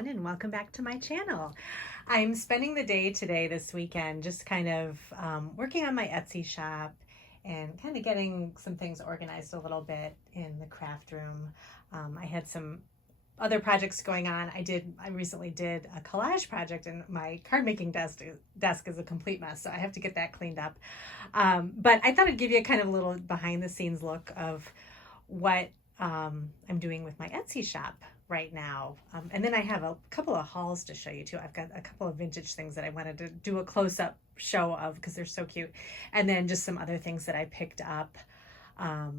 everyone, and welcome back to my channel. I'm spending the day today, this weekend, just kind of working on my Etsy shop and kind of getting some things organized a little bit in the craft room. I had some other projects going on. I recently did a collage project, and my card making desk is a complete mess, so I have to get that cleaned up. But I thought I'd give you a kind of a little behind the scenes look of what I'm doing with my Etsy shop right now. And then I have a couple of hauls to show you too. I've got a couple of vintage things that I wanted to do a close-up show of because they're so cute. And then just some other things that I picked up. I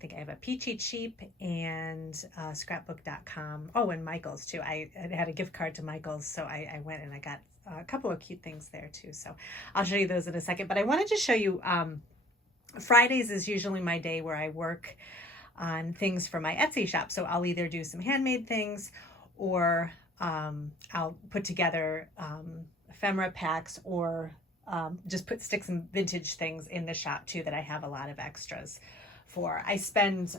think I have a Peachy Cheap and scrapbook.com. Oh, and Michael's too. I had a gift card to Michael's, so I went and I got a couple of cute things there too. So I'll show you those in a second. But I wanted to show you, Fridays is usually my day where I work on things for my Etsy shop. So I'll either do some handmade things or I'll put together ephemera packs or just stick some vintage things in the shop too that I have a lot of extras for. I spend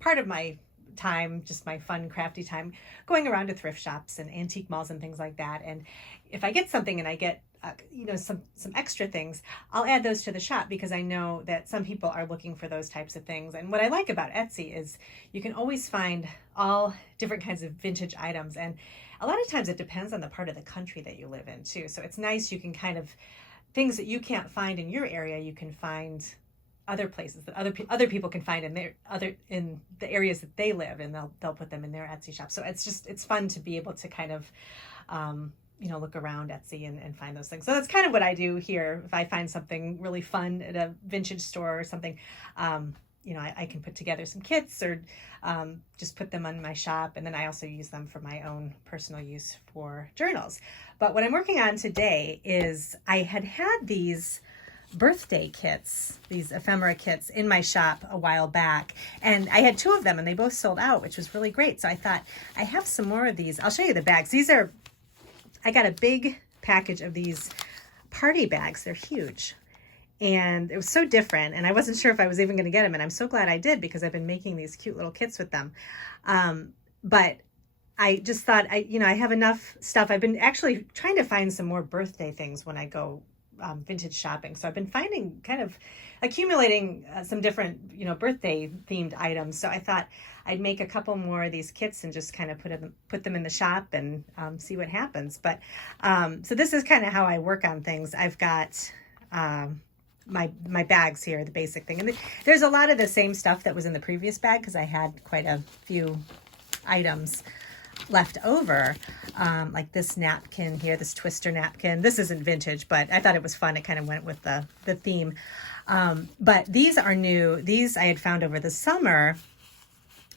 part of my time, just my fun crafty time, going around to thrift shops and antique malls and things like that. And if I get something and I get some extra things, I'll add those to the shop because I know that some people are looking for those types of things. And what I like about Etsy is you can always find all different kinds of vintage items. And a lot of times it depends on the part of the country that you live in too. So it's nice, you can kind of, things that you can't find in your area, you can find other places that other people can find in the areas that they live, and they'll put them in their Etsy shop. So it's fun to be able to kind of look around Etsy and find those things. So that's kind of what I do here. If I find something really fun at a vintage store or something, I can put together some kits or just put them on my shop. And then I also use them for my own personal use for journals. But what I'm working on today is I had these birthday kits, these ephemera kits in my shop a while back, and I had 2 of them and they both sold out, which was really great. So I thought I have some more of these. I'll show you the bags. I got a big package of these party bags. They're huge. And it was so different. And I wasn't sure if I was even going to get them. And I'm so glad I did because I've been making these cute little kits with them. But I just thought, I have enough stuff. I've been actually trying to find some more birthday things when I go vintage shopping. So I've been kind of accumulating some different, birthday themed items. So I thought I'd make a couple more of these kits and just kind of put them in the shop and see what happens. But so this is kind of how I work on things. I've got my bags here, the basic thing. And there's a lot of the same stuff that was in the previous bag because I had quite a few items left over, like this napkin here, this twister napkin. This isn't vintage, but I thought it was fun. It kind of went with the theme. But these are new. These I had found over the summer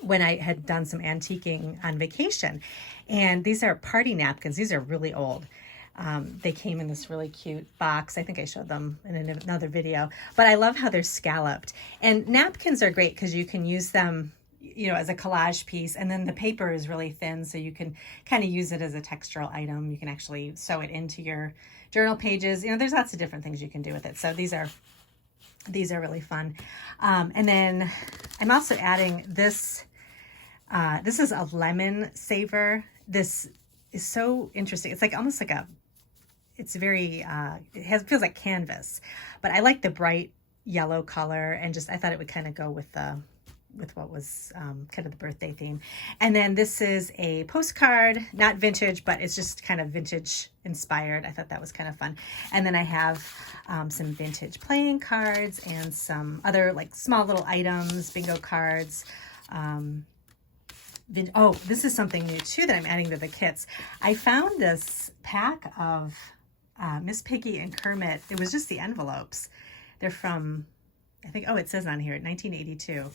when I had done some antiquing on vacation. And these are party napkins. These are really old. They came in this really cute box. I think I showed them in another video. But I love how they're scalloped. And napkins are great because you can use them as a collage piece, and then the paper is really thin, so you can kind of use it as a textural item. You can actually sew it into your journal pages. There's lots of different things you can do with it. So these are really fun. And then I'm also adding this. This is a lemon saver. This is so interesting. It's like almost like it's very, feels like canvas, but I like the bright yellow color, and I thought it would kind of go with what was kind of the birthday theme. And then this is a postcard, not vintage, but it's just kind of vintage inspired. I thought that was kind of fun. And then I have some vintage playing cards and some other like small little items, bingo cards. This is something new too that I'm adding to the kits. I found this pack of Miss Piggy and Kermit. It was just the envelopes. They're from, I think, it says on here, 1982.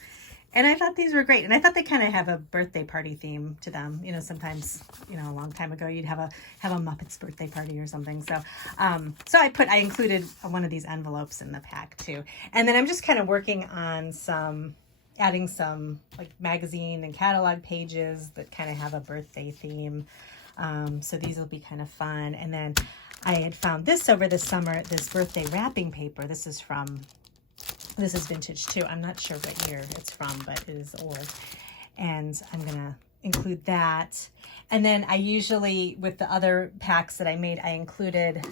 And I thought these were great. And I thought they kind of have a birthday party theme to them. Sometimes, a long time ago, you'd have a Muppets birthday party or something. So, I included one of these envelopes in the pack too. And then I'm just kind of working on adding some like magazine and catalog pages that kind of have a birthday theme. So these will be kind of fun. And then I had found this over the summer, this birthday wrapping paper. This is vintage too. I'm not sure what year it's from, but it is old. And I'm gonna include that. And then I usually, with the other packs that I made, I included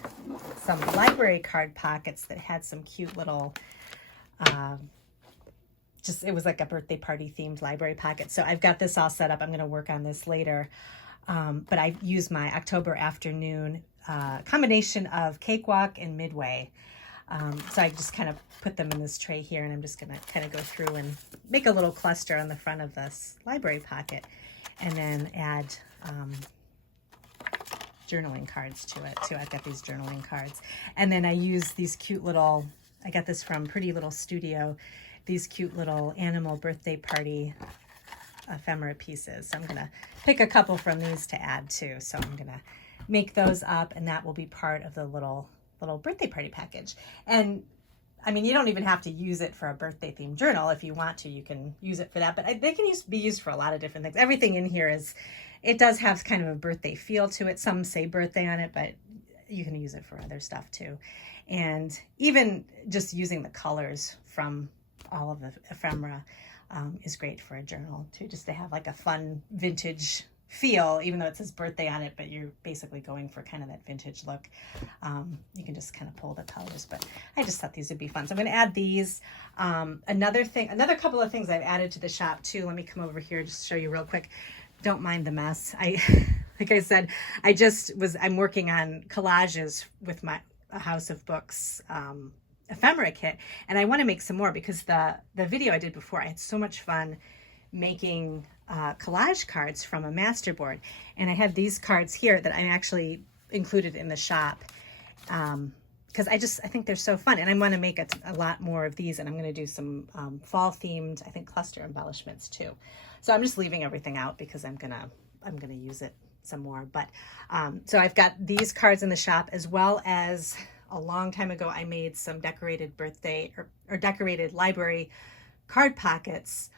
some library card pockets that had some cute little, it was like a birthday party themed library pocket. So I've got this all set up. I'm going to work on this later. But I used my October afternoon combination of Cakewalk and Midway. So I just kind of put them in this tray here, and I'm just going to kind of go through and make a little cluster on the front of this library pocket, and then add journaling cards to it too. I've got these journaling cards. And then I use these cute little, I got this from Pretty Little Studio, these cute little animal birthday party ephemera pieces. So I'm going to pick a couple from these to add too. So I'm going to make those up, and that will be part of the little birthday party package. And I mean, you don't even have to use it for a birthday themed journal. If you want to, you can use it for that, but they can be used for a lot of different things. Everything in here it does have kind of a birthday feel to it. Some say birthday on it, but you can use it for other stuff too. And even just using the colors from all of the ephemera is great for a journal too, just to have like a fun vintage feel, even though it says birthday on it, but you're basically going for kind of that vintage look. You can just kind of pull the colors, but I just thought these would be fun. So I'm going to add these. Another couple of things I've added to the shop too. Let me come over here, just show you real quick. Don't mind the mess. Like I said, I'm working on collages with my House of Books ephemera kit, and I want to make some more because the video I did before, I had so much fun making collage cards from a masterboard, and I have these cards here that I actually included in the shop because I think they're so fun, and I want to make a lot more of these, and I'm going to do some fall themed, I think, cluster embellishments too. So I'm just leaving everything out because I'm gonna use it some more. But so I've got these cards in the shop, as well as a long time ago I made some decorated birthday or decorated library card pockets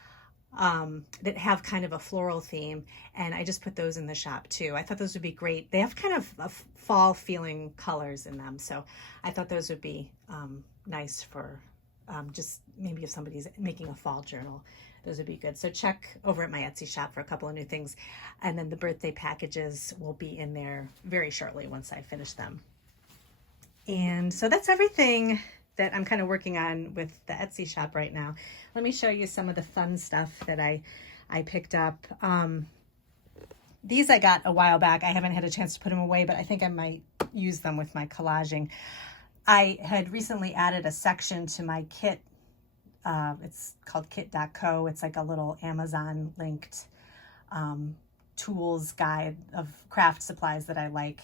that have kind of a floral theme, and I just put those in the shop too. I thought those would be great. They have kind of a fall feeling colors in them, so I thought those would be nice for just maybe if somebody's making a fall journal, those would be good. So check over at my Etsy shop for a couple of new things, and then the birthday packages will be in there very shortly once I finish them. And so that's everything that I'm kind of working on with the Etsy shop right now. Let me show you some of the fun stuff that I picked up. These I got a while back. I haven't had a chance to put them away, but I think I might use them with my collaging. I had recently added a section to my kit. It's called kit.co. It's like a little Amazon linked tools guide of craft supplies that I like.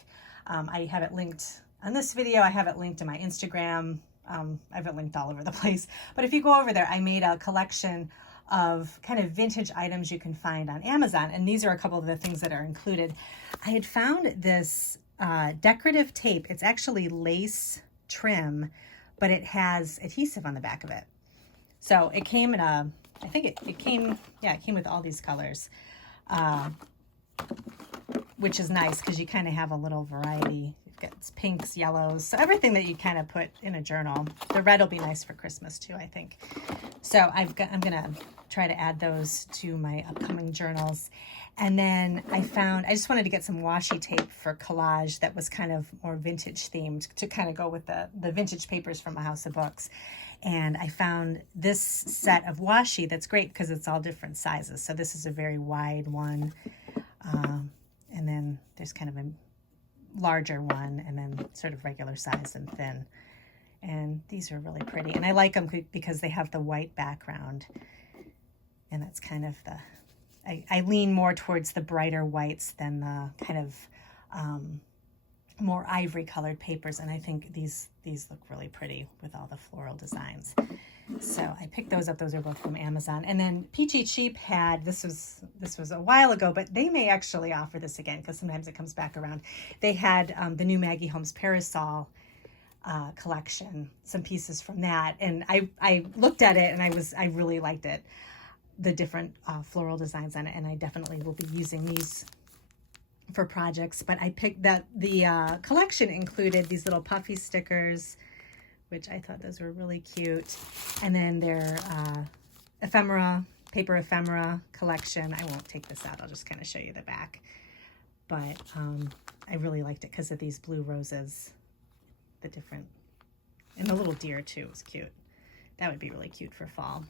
I have it linked on this video. I have it linked to my Instagram. I have it linked all over the place. But if you go over there, I made a collection of kind of vintage items you can find on Amazon. And these are a couple of the things that are included. I had found this decorative tape. It's actually lace trim, but it has adhesive on the back of it. So it came in I think it came with all these colors, which is nice because you kind of have a little variety. You've got pinks, yellows, so everything that you kind of put in a journal. The red will be nice for Christmas too, I think. So I'm gonna try to add those to my upcoming journals. And then I just wanted to get some washi tape for collage that was kind of more vintage themed to kind of go with the vintage papers from a House of Books. And I found this set of washi that's great because it's all different sizes. So this is a very wide one. And then there's kind of a larger one, and then sort of regular size and thin. And these are really pretty. And I like them because they have the white background. And that's kind of I lean more towards the brighter whites than the kind of more ivory colored papers, and I think these look really pretty with all the floral designs. So I picked those up. Those are both from Amazon. And then Peachy Cheap had, this was a while ago, but they may actually offer this again because sometimes it comes back around. They had the new Maggie Holmes parasol collection, some pieces from that, and I looked at it and I really liked it, the different floral designs on it, and I definitely will be using these for projects. But I picked the collection included these little puffy stickers, which I thought those were really cute, and then their ephemera paper ephemera collection. I won't take this out. I'll just kind of show you the back. But I really liked it because of these blue roses, the different, and the little deer too was cute. That would be really cute for fall.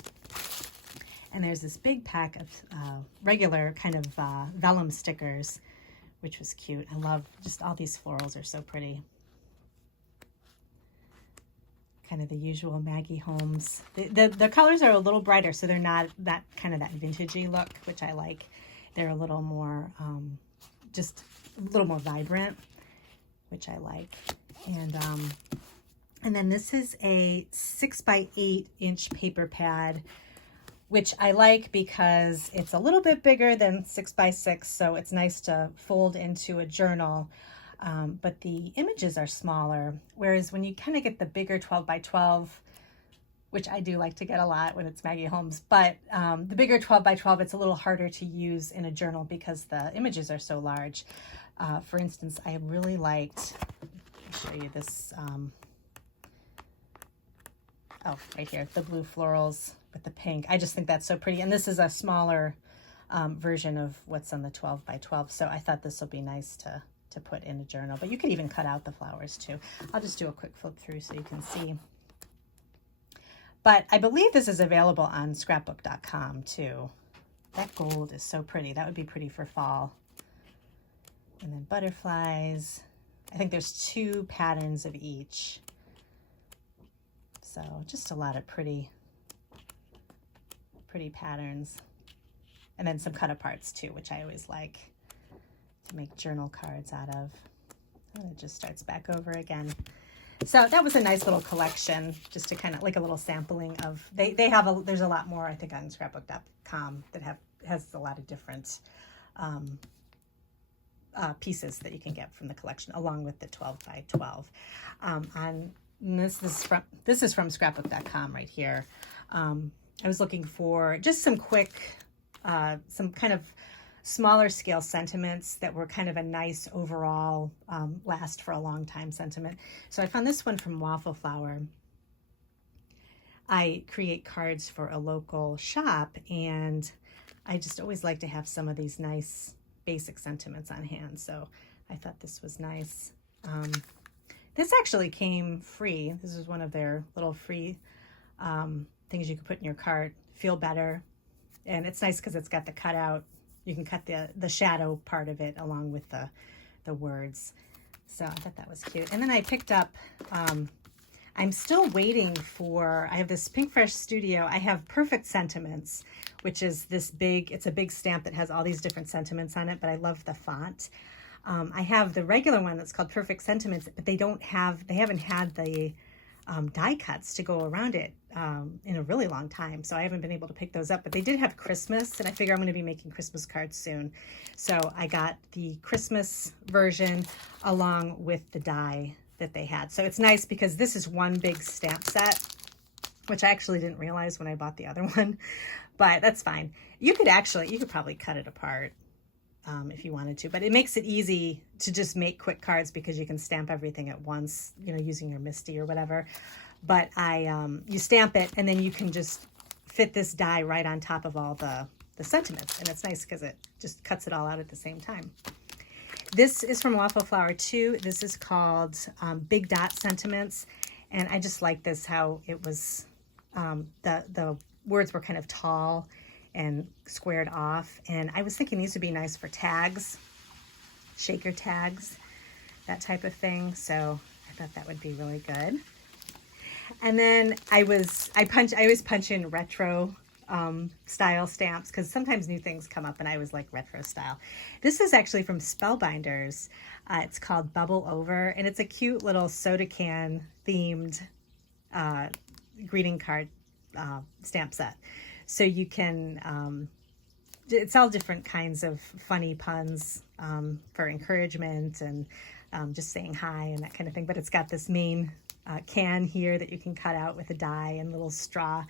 And there's this big pack of regular kind of vellum stickers, which was cute. I love just all these florals are so pretty. Kind of the usual Maggie Holmes. The colors are a little brighter, so they're not that kind of that vintagey look, which I like. They're a little more, just a little more vibrant, which I like. And then this is a 6x8 inch paper pad, which I like because it's a little bit bigger than 6x6, so it's nice to fold into a journal. But the images are smaller, whereas when you kind of get the bigger 12x12, which I do like to get a lot when it's Maggie Holmes, but the bigger 12x12, it's a little harder to use in a journal because the images are so large. For instance, I really liked, let me show you this, oh, right here, the blue florals with the pink. I just think that's so pretty. And this is a smaller version of what's on the 12x12, so I thought this will be nice to put in a journal, but you could even cut out the flowers too. I'll just do a quick flip through so you can see. But I believe this is available on scrapbook.com too. That gold is so pretty. That would be pretty for fall. And then butterflies. I think there's 2 patterns of each. So just a lot of pretty patterns. And then some cut aparts too, which I always like to make journal cards out of. And it just starts back over again. So that was a nice little collection, just to kind of like a little sampling of, they have there's a lot more I think on scrapbook.com that has a lot of different pieces that you can get from the collection along with the 12x12. This is from scrapbook.com right here. I was looking for just some quick, some kind of smaller scale sentiments that were kind of a nice overall last for a long time sentiment. So I found this one from Waffle Flower. I create cards for a local shop, and I just always like to have some of these nice basic sentiments on hand. So I thought this was nice. This actually came free. This is one of their little free things you can put in your cart. Feel better. And it's nice because it's got the cutout. You can cut the shadow part of it along with the words. So I thought that was cute. And then I picked up, I'm still waiting for, I have this Pink Fresh Studio. I have Perfect Sentiments, which is this big, it's a big stamp that has all these different sentiments on it, but I love the font. I have the regular one that's called Perfect Sentiments, but they haven't had the die cuts to go around it in a really long time. So I haven't been able to pick those up, but they did have Christmas, and I figure I'm going to be making Christmas cards soon. So I got the Christmas version along with the die that they had. So it's nice because this is one big stamp set, which I actually didn't realize when I bought the other one, but that's fine. You could probably cut it apart if you wanted to, but it makes it easy to just make quick cards because you can stamp everything at once, using your MISTI or whatever. But you stamp it, and then you can just fit this die right on top of all the sentiments, and it's nice because it just cuts it all out at the same time. This is from Waffle Flower too. This is called Big Dot Sentiments, and I just like this, how it was, the words were kind of tall and squared off, and I was thinking these would be nice for tags, shaker tags, that type of thing. So I thought that would be really good. And then I always punch in retro style stamps because sometimes new things come up and I always like retro style. This is actually from Spellbinders. It's called Bubble Over, and it's a cute little soda can themed greeting card stamp set. So you can, it's all different kinds of funny puns for encouragement and just saying hi and that kind of thing. But it's got this main can here that you can cut out with a die and little straw.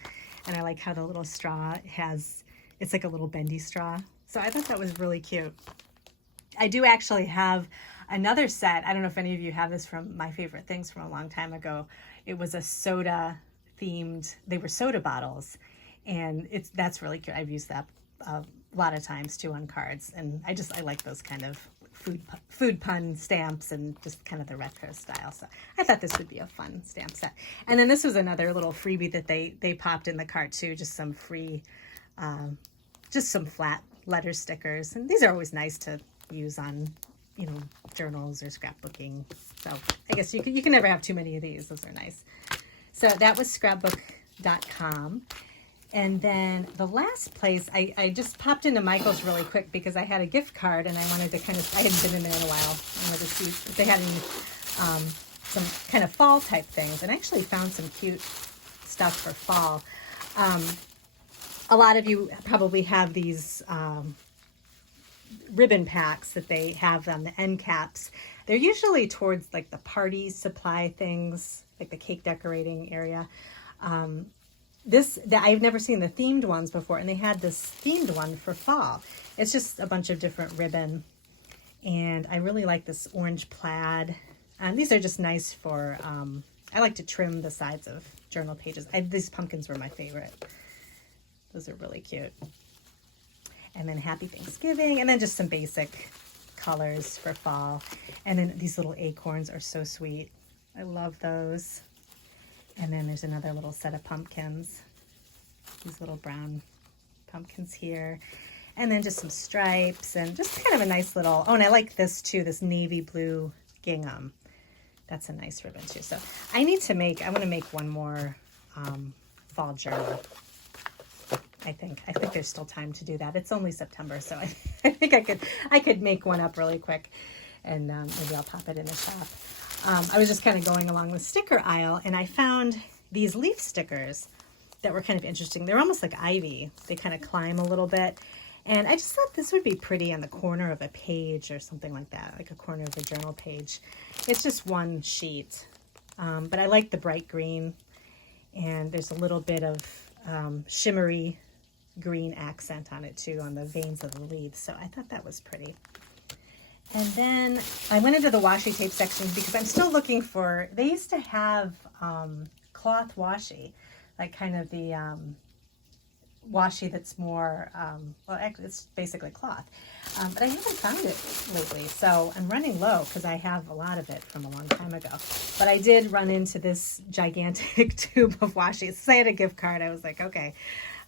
And I like how the little straw it's like a little bendy straw. So I thought that was really cute. I do actually have another set. I don't know if any of you have this from My Favorite Things from a long time ago. It was a soda themed, they were soda bottles. And that's really cute. I've used that a lot of times too on cards, and I like those kind of food pun stamps and just kind of the retro style. So I thought this would be a fun stamp set. And then this was another little freebie that they popped in the cart too, just some free, just some flat letter stickers. And these are always nice to use on, you know, journals or scrapbooking. So I guess you can never have too many of these. Those are nice. So that was scrapbook.com. And then the last place, I just popped into Michael's really quick because I had a gift card and I wanted to I hadn't been in there in a while. I wanted to see if they had any, some kind of fall type things, and I actually found some cute stuff for fall. A lot of you probably have these ribbon packs that they have on the end caps. They're usually towards like the party supply things, like the cake decorating area. I've never seen the themed ones before, and they had this themed one for fall. It's just a bunch of different ribbon, and I really like this orange plaid. And these are just nice for, I like to trim the sides of journal pages. These pumpkins were my favorite. Those are really cute. And then Happy Thanksgiving, and then just some basic colors for fall. And then these little acorns are so sweet. I love those. And then there's another little set of pumpkins. These little brown pumpkins here. And then just some stripes and just kind of a nice little, oh, and I like this too, this navy blue gingham. That's a nice ribbon too. So I want to make one more fall journal. I think there's still time to do that. It's only September, so I think I could make one up really quick, and maybe I'll pop it in the shop. I was just kind of going along the sticker aisle, and I found these leaf stickers that were kind of interesting. They're almost like ivy. They kind of climb a little bit. And I just thought this would be pretty on the corner of a page or something like that, like a corner of a journal page. It's just one sheet, but I like the bright green, and there's a little bit of shimmery green accent on it too, on the veins of the leaves. So I thought that was pretty. And then I went into the washi tape section because I'm still looking for, they used to have cloth washi, like kind of the washi that's more, well, actually it's basically cloth. But I haven't found it lately, so I'm running low because I have a lot of it from a long time ago. But I did run into this gigantic tube of washi. Since I had a gift card, I was like, okay,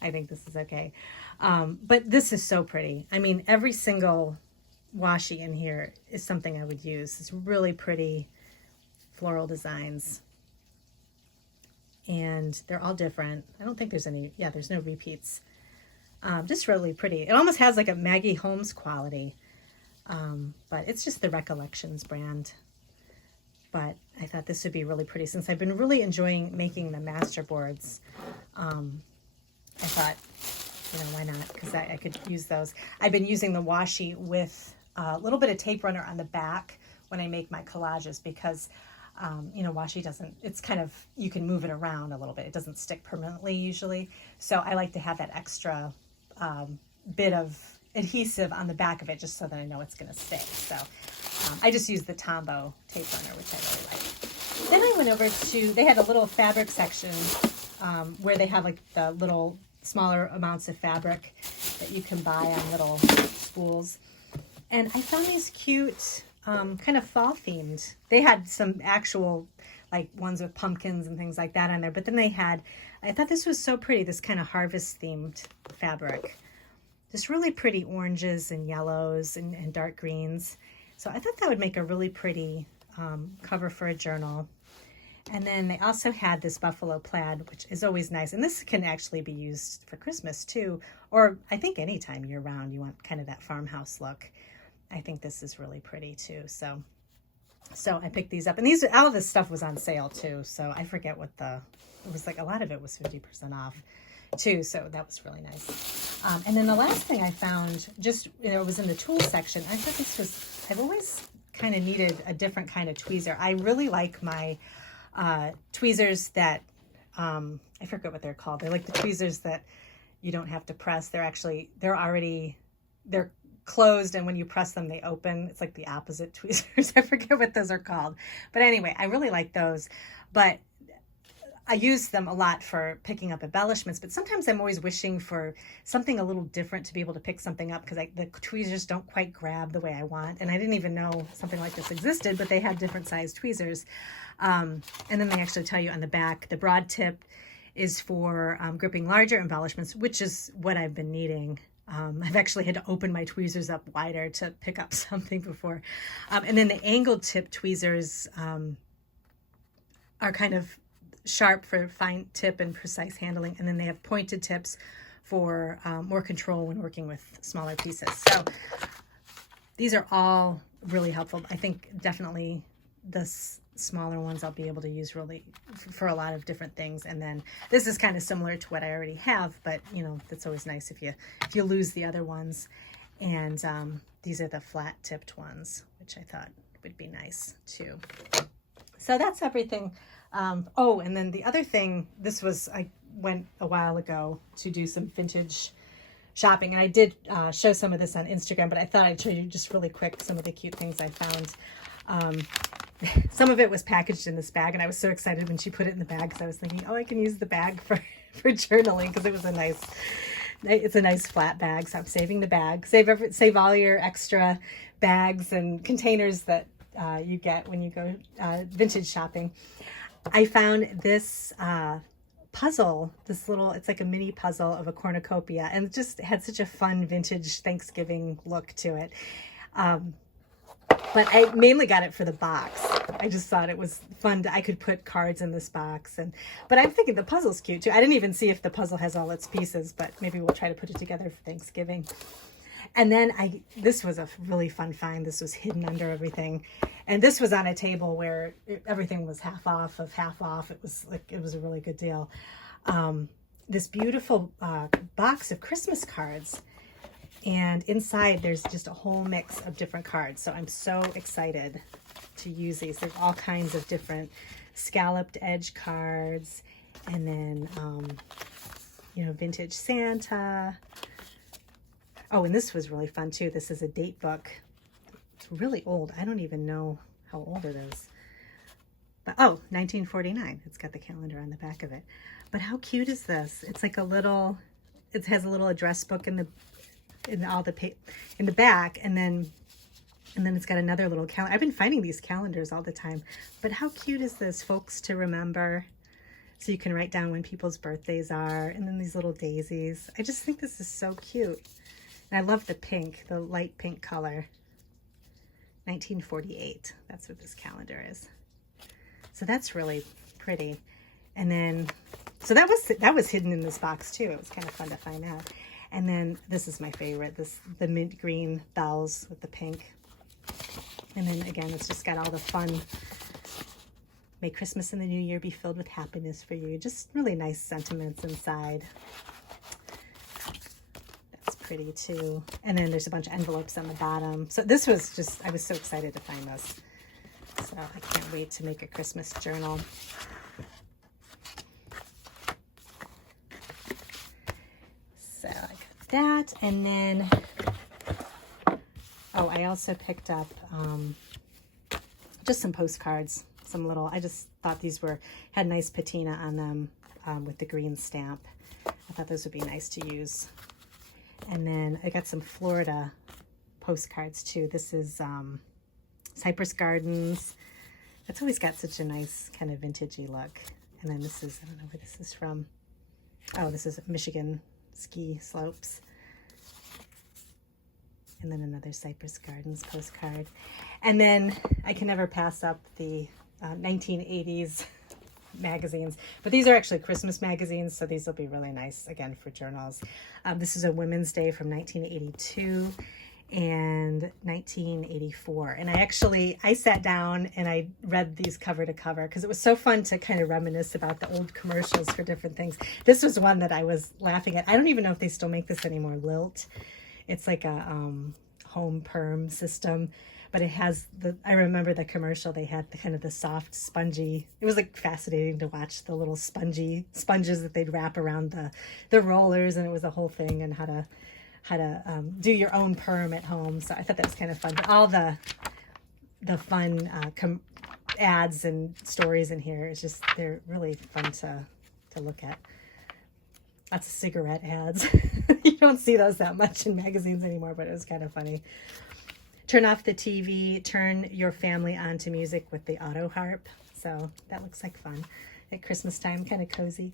I think this is okay. But this is so pretty. I mean, every single washi in here is something I would use. It's really pretty floral designs, and they're all different. I don't think there's any, yeah, there's no repeats. Just really pretty. It almost has like a Maggie Holmes quality, but it's just the Recollections brand. But I thought this would be really pretty since I've been really enjoying making the master boards. I thought, you know, why not? Because I could use those. I've been using the washi with a little bit of tape runner on the back when I make my collages because, you know, washi doesn't, it's kind of, you can move it around a little bit. It doesn't stick permanently usually. So I like to have that extra bit of adhesive on the back of it just so that I know it's going to stick. So I just use the Tombow tape runner, which I really like. Then I went over to, they had a little fabric section where they have like the little smaller amounts of fabric that you can buy on little spools. And I found these cute, kind of fall themed. They had some actual like ones with pumpkins and things like that on there. But then they had, I thought this was so pretty, this kind of harvest themed fabric. Just really pretty oranges and yellows and dark greens. So I thought that would make a really pretty cover for a journal. And then they also had this buffalo plaid, which is always nice. And this can actually be used for Christmas too. Or I think anytime year round, you want kind of that farmhouse look. I think this is really pretty too. So I picked these up. And these, all of this stuff was on sale too. So I forget what it was like, a lot of it was 50% off too. So that was really nice. And then the last thing I found, just, you know, it was in the tools section. I thought this was, I've always kind of needed a different kind of tweezer. I really like my tweezers that, I forget what they're called. They're like the tweezers that you don't have to press. They're closed, and when you press them, they open. It's like the opposite tweezers. I forget what those are called. But anyway, I really like those. But I use them a lot for picking up embellishments, but sometimes I'm always wishing for something a little different to be able to pick something up because the tweezers don't quite grab the way I want. And I didn't even know something like this existed, but they had different size tweezers. And then they actually tell you on the back, the broad tip is for gripping larger embellishments, which is what I've been needing. I've actually had to open my tweezers up wider to pick up something before. And then the angled tip tweezers are kind of sharp for fine tip and precise handling, and then they have pointed tips for more control when working with smaller pieces. So these are all really helpful. I think definitely the smaller ones I'll be able to use really for a lot of different things. And then this is kind of similar to what I already have, but you know, that's always nice if you lose the other ones. And these are the flat tipped ones, which I thought would be nice too. So that's everything. Oh, and then the other thing, I went a while ago to do some vintage shopping, and I did show some of this on Instagram, but I thought I'd show you just really quick some of the cute things I found. Some of it was packaged in this bag, and I was so excited when she put it in the bag because I was thinking, oh, I can use the bag for journaling because it was it's a nice flat bag. So I'm saving the bag. Save all your extra bags and containers that you get when you go vintage shopping. I found this puzzle, it's like a mini puzzle of a cornucopia, and it just had such a fun vintage Thanksgiving look to it. But I mainly got it for the box. I just thought it was fun. I could put cards in this box, but I'm thinking the puzzle's cute too. I didn't even see if the puzzle has all its pieces, but maybe we'll try to put it together for Thanksgiving. And then this was a really fun find. This was hidden under everything. And this was on a table where everything was half off of half off. It was a really good deal. This beautiful box of Christmas cards. And inside there's just a whole mix of different cards. So I'm so excited to use these. There's all kinds of different scalloped edge cards. And then, vintage Santa. Oh, and this was really fun too. This is a date book. It's really old. I don't even know how old it is. But 1949. It's got the calendar on the back of it. But how cute is this? It's like it has a little address book in the back, and then it's got another little calendar. I've been finding these calendars all the time. But how cute is this? Folks to remember. So you can write down when people's birthdays are, and then these little daisies. I just think this is so cute. And I love the pink, the light pink color. 1948, that's what this calendar is. So that's really pretty. And then, so that was hidden in this box too. It was kind of fun to find out. And then this is my favorite, the mint green bells with the pink. And then again, it's just got all the fun, may Christmas and the New Year be filled with happiness for you. Just really nice sentiments inside. Pretty too. And then there's a bunch of envelopes on the bottom. So this was I was so excited to find this. So I can't wait to make a Christmas journal. So I got that. And then, I also picked up just some postcards, I just thought these had nice patina on them with the green stamp. I thought those would be nice to use. And then I got some Florida postcards too. This is Cypress Gardens. It's always got such a nice kind of vintagey look. And then this is, I don't know where this is from. Oh, this is Michigan ski slopes. And then another Cypress Gardens postcard. And then I can never pass up the 1980s magazines, but these are actually Christmas magazines, so these will be really nice again for journals. This is a Women's Day from 1982 and 1984, and I sat down and I read these cover to cover because it was so fun to kind of reminisce about the old commercials for different things. This was one that I was laughing at. I don't even know if they still make this anymore. Lilt, it's like a home perm system. But it has I remember the commercial, they had the soft, spongy, it was like fascinating to watch the little sponges that they'd wrap around the rollers, and it was a whole thing, and how to do your own perm at home. So I thought that was kind of fun. But all the fun ads and stories in here. It's just, they're really fun to look at. Lots of cigarette ads. You don't see those that much in magazines anymore, but it was kind of funny. Turn off the TV, turn your family onto music with the auto harp. So that looks like fun at Christmas time, kind of cozy.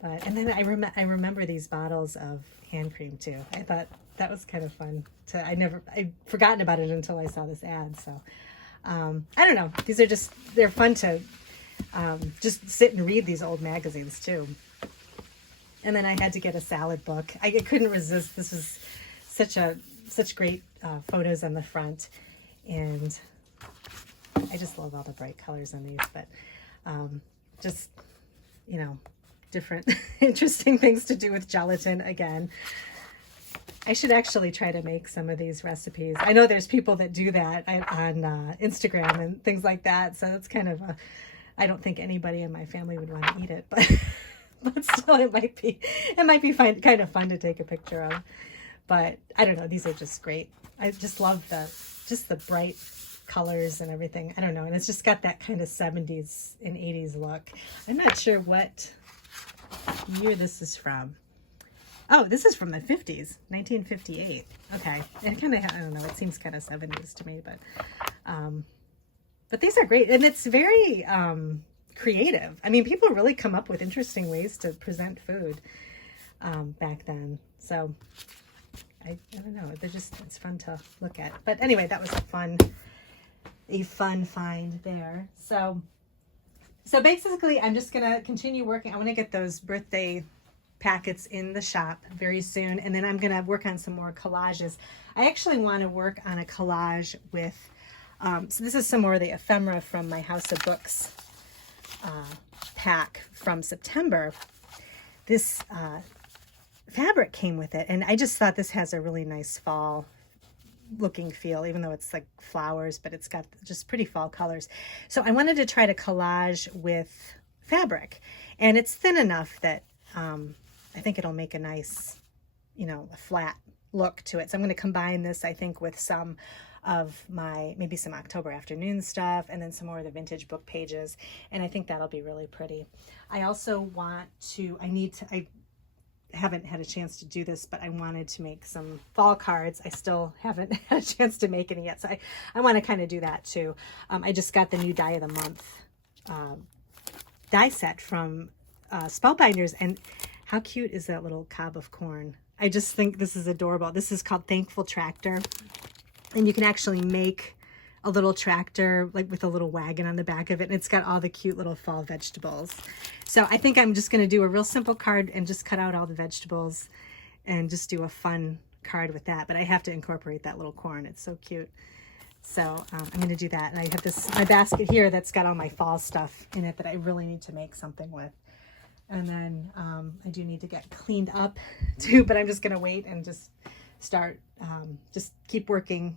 But, and then I remember these bottles of hand cream too. I thought that was kind of fun to, I'd forgotten about it until I saw this ad. So, I don't know. These are just, they're fun to just sit and read these old magazines too. And then I had to get a salad book. I couldn't resist. This was such great photos on the front. And I just love all the bright colors on these, but just, you know, different interesting things to do with gelatin again. I should actually try to make some of these recipes. I know there's people that do that on Instagram and things like that. So it's kind of I don't think anybody in my family would want to eat it, but still it might be kind of fun to take a picture of. But I don't know, these are just great. I just love the bright colors and everything. I don't know, and it's just got that kind of 70s and 80s look. I'm not sure what year this is from. Oh, this is from the 50s, 1958. Okay, and kind of, I don't know, it seems kind of 70s to me, but these are great, and it's very creative. I mean, people really come up with interesting ways to present food back then. So I don't know, it's fun to look at. But anyway, that was a fun find there. So basically, I'm just gonna continue working. I want to get those birthday packets in the shop very soon, and then I'm gonna work on some more collages. I actually want to work on a collage with so this is some more of the ephemera from my House of Books pack from September. This fabric came with it, and I just thought this has a really nice fall looking feel, even though it's like flowers, but it's got just pretty fall colors. So I wanted to try to collage with fabric, and it's thin enough that I think it'll make a nice, you know, a flat look to it. So I'm going to combine this, I think, with some of maybe some October afternoon stuff, and then some more of the vintage book pages, and I think that'll be really pretty. I also want to, I haven't had a chance to do this, but I wanted to make some fall cards. I still haven't had a chance to make any yet, so I want to kind of do that too. I just got the new Die of the Month die set from Spellbinders, and how cute is that little cob of corn? I just think this is adorable. This is called Thankful Tractor, and you can actually make a little tractor like with a little wagon on the back of it, and it's got all the cute little fall vegetables. So I think I'm just going to do a real simple card and just cut out all the vegetables and just do a fun card with that, but I have to incorporate that little corn. It's so cute. So I'm going to do that, and I have my basket here that's got all my fall stuff in it that I really need to make something with. And then I do need to get cleaned up too, but I'm just going to wait and just start, just keep working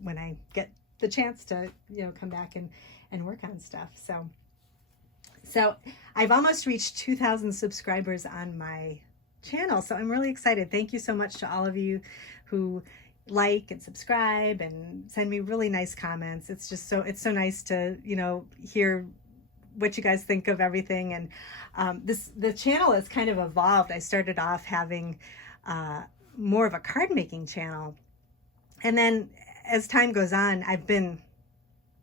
when I get the chance to, you know, come back and work on stuff. So I've almost reached 2,000 subscribers on my channel, so I'm really excited. Thank you so much to all of you who like and subscribe and send me really nice comments. It's just it's so nice to, you know, hear what you guys think of everything. And the channel has kind of evolved. I started off having more of a card making channel, and then as time goes on, I've been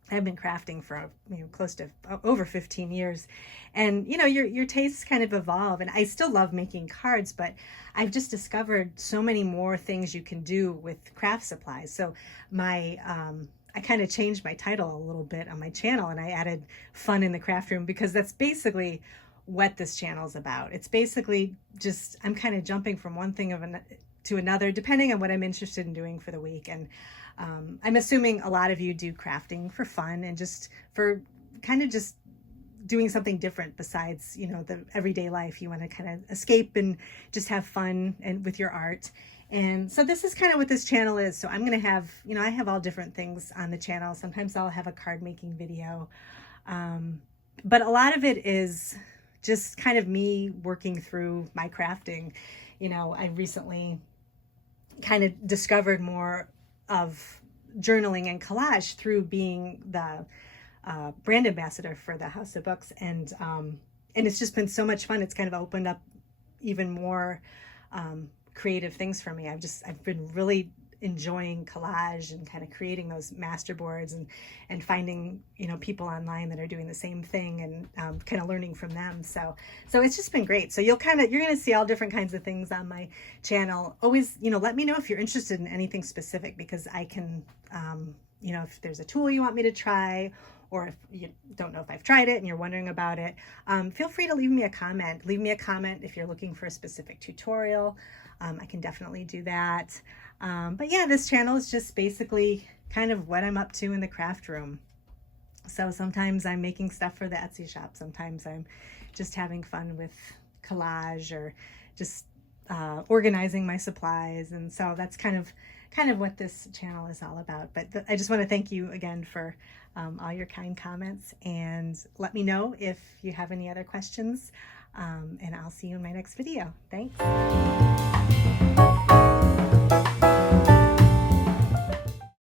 crafting for, you know, close to over 15 years, and you know, your tastes kind of evolve, and I still love making cards, but I've just discovered so many more things you can do with craft supplies. So I kind of changed my title a little bit on my channel, and I added fun in the craft room, because that's basically what this channel is about. It's basically just, I'm kind of jumping from one thing to another, depending on what I'm interested in doing for the week. And I'm assuming a lot of you do crafting for fun and just for kind of just doing something different besides, you know, the everyday life. You want to kind of escape and just have fun and with your art. And so this is kind of what this channel is. So I'm going to have, you know, I have all different things on the channel. Sometimes I'll have a card making video. But a lot of it is just kind of me working through my crafting. You know, I recently kind of discovered more of journaling and collage through being the brand ambassador for the House of Books, and it's just been so much fun. It's kind of opened up even more creative things for me. I've been really enjoying collage and kind of creating those master boards, and finding, you know, people online that are doing the same thing, and kind of learning from them. So it's just been great. So you're going to see all different kinds of things on my channel. Always, you know, let me know if you're interested in anything specific, because I can, you know, if there's a tool you want me to try, or if you don't know if I've tried it and you're wondering about it, feel free to leave me a comment. Leave me a comment if you're looking for a specific tutorial. I can definitely do that. But yeah, this channel is just basically kind of what I'm up to in the craft room. So sometimes I'm making stuff for the Etsy shop. Sometimes I'm just having fun with collage, or just organizing my supplies. And so that's kind of what this channel is all about. But I just want to thank you again for all your kind comments, and let me know if you have any other questions. And I'll see you in my next video. Thanks.